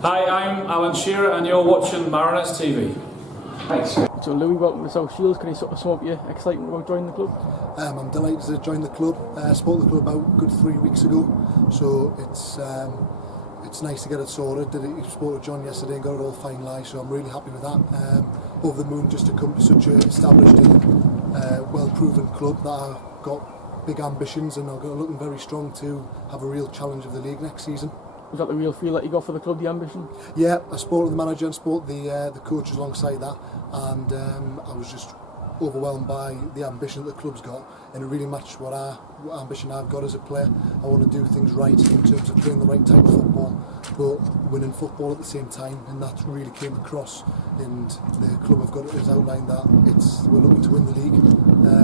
Hi, I'm Alan Shearer and you're watching Mariners TV. Thanks. So Louis, welcome to South Shields. Can you sort of sum up your excitement about joining the club? I'm delighted to join the club. I spoke to the club about a good 3 weeks ago, so it's nice to get it sorted. I spoke to John yesterday and got it all finalised, so I'm really happy with that. Over the moon just to come to such an established and well-proven club that I've got big ambitions and I've got looking very strong to have a real challenge of the league next season. Was that the real feel that you got for the club, the ambition? Yeah, I spoke to the manager and spoke to the coaches alongside that, and I was just overwhelmed by the ambition that the club's got, and it really matched what ambition I've got as a player. I want to do things right in terms of playing the right type of football, but winning football at the same time, and that really came across. And the club have got has outlined that we're looking to win the league.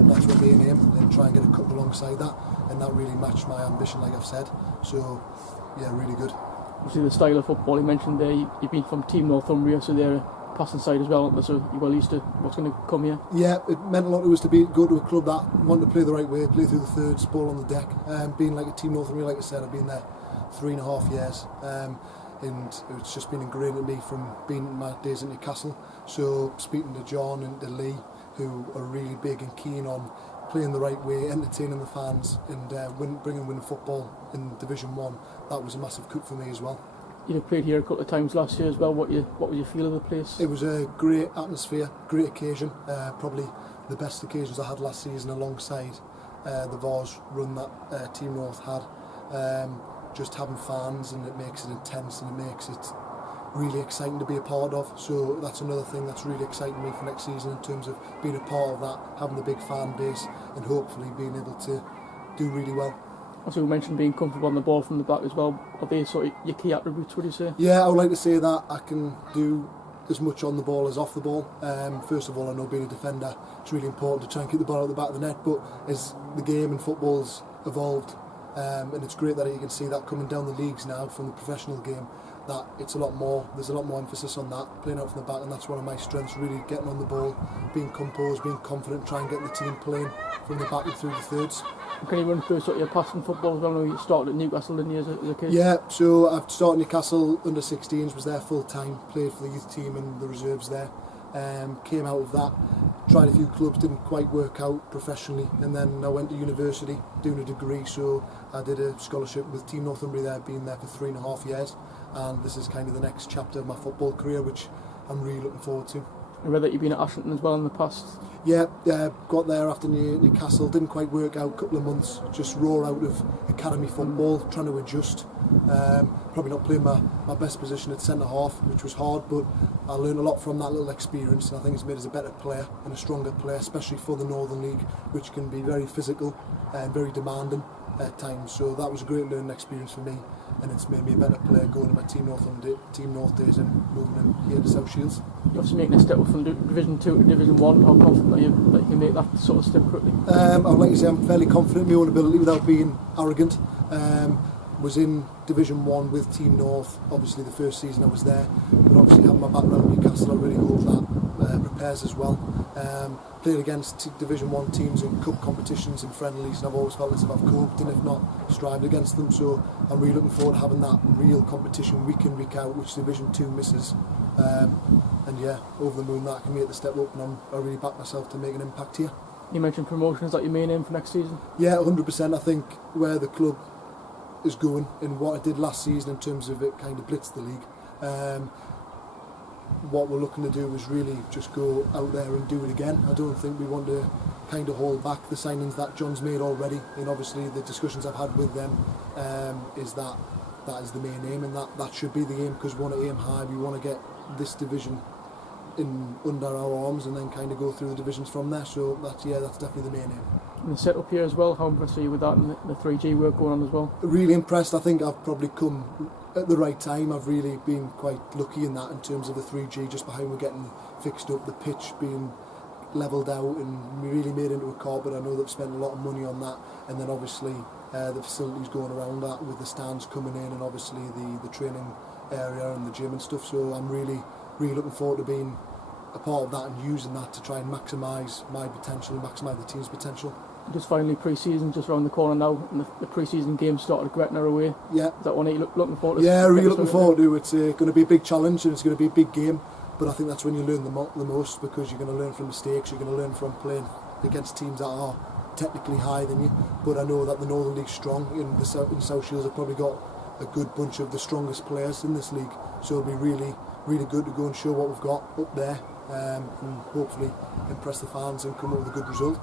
That's what they aim, and try and get a cup alongside that, and that really matched my ambition, like I've said. So yeah, really good. Obviously the style of football, you mentioned there, you've been from Team Northumbria, so they're a passing side as well, so you're well used to what's going to come here. Yeah, it meant a lot to us to go to a club that wanted to play the right way, play through the thirds, ball on the deck. Being like a Team Northumbria, like I said, I've been there 3.5 years, and it's just been ingrained in me from being my days in Newcastle. So speaking to John and to Lee, who are really big and keen on playing the right way, entertaining the fans, and bringing winning football in Division 1, that was a massive coup for me as well. You've played here a couple of times last year as well. What was your feel of the place? It was a great atmosphere, great occasion, probably the best occasions I had last season alongside the Vars run that Team North had. Just having fans, and it makes it intense and it makes it really exciting to be a part of. So that's another thing that's really exciting me for next season in terms of being a part of that, having the big fan base and hopefully being able to do really well. Also, you mentioned being comfortable on the ball from the back as well. Are they sort of your key attributes, would you say? Yeah, I would like to say that I can do as much on the ball as off the ball. First of all, I know being a defender, it's really important to try and keep the ball out the back of the net, but as the game and football's evolved, and it's great that you can see that coming down the leagues now from the professional game, that there's a lot more emphasis on that, playing out from the back, and that's one of my strengths, really getting on the ball, being composed, being confident, trying to get the team playing from the back and through the thirds. Can you run through sort of your passing football as well? I know you started at Newcastle, didn't you, as a kid? Yeah, so I've started Newcastle under 16s, was there full time, played for the youth team and the reserves there. Came out of that, tried a few clubs, didn't quite work out professionally, and then I went to university doing a degree, so I did a scholarship with Team Northumbria there, been there for 3.5 years, and this is kind of the next chapter of my football career, which I'm really looking forward to. I read that you've been at Ashington as well in the past. Yeah, got there after Newcastle, didn't quite work out, a couple of months, just raw out of academy football, trying to adjust. Probably not playing my best position at centre half, which was hard, but I learned a lot from that little experience, and I think it's made us a better player and a stronger player, especially for the Northern League, which can be very physical and very demanding at times. So that was a great learning experience for me, and it's made me a better player going to my Team North days and moving in here to South Shields. You're obviously making a step up from Division 2 to Division 1. How confident are you that you can make that sort of step quickly? I would like to say I'm fairly confident in my own ability without being arrogant. Was in Division 1 with Team North, obviously the first season I was there, but obviously having my background in Newcastle, I really hope that prepares as well. Played against Division 1 teams in cup competitions and friendlies, and I've always felt as if I've coped and if not strived against them, so I'm really looking forward to having that real competition week in, week out, which Division 2 misses. And yeah, over the moon that I can make the step up, and I really back myself to make an impact here. You mentioned promotion, is that your main aim for next season? Yeah, 100%. I think where the club is going and what I did last season in terms of it kind of blitzed the league, what we're looking to do is really just go out there and do it again. I don't think we want to kind of hold back the signings that John's made already, and obviously the discussions I've had with them is that is the main aim, and that should be the aim, because we want to aim high. We want to get this division in under our arms and then kind of go through the divisions from there. So that's definitely the main aim. And the setup here as well, how impressed are you with that and the 3G work going on as well? Really impressed. I think I've probably come at the right time. I've really been quite lucky in that, in terms of the 3G, just behind we're getting fixed up, the pitch being levelled out and really made into a carpet. I know they've spent a lot of money on that, and then obviously the facilities going around that with the stands coming in, and obviously the training area and the gym and stuff. So I'm really looking forward to being a part of that and using that to try and maximise my potential and maximise the team's potential. just finally pre-season just around the corner now, and the pre-season game started at Gretna away. Yeah. Is that one that you're looking forward to? Yeah, really looking forward to it. It's going to be a big challenge and it's going to be a big game, but I think that's when you learn the most, because you're going to learn from mistakes, you're going to learn from playing against teams that are technically higher than you. But I know that the Northern League's strong, in South Shields have probably got a good bunch of the strongest players in this league, so it'll be really, really good to go and show what we've got up there, and hopefully impress the fans and come up with a good result.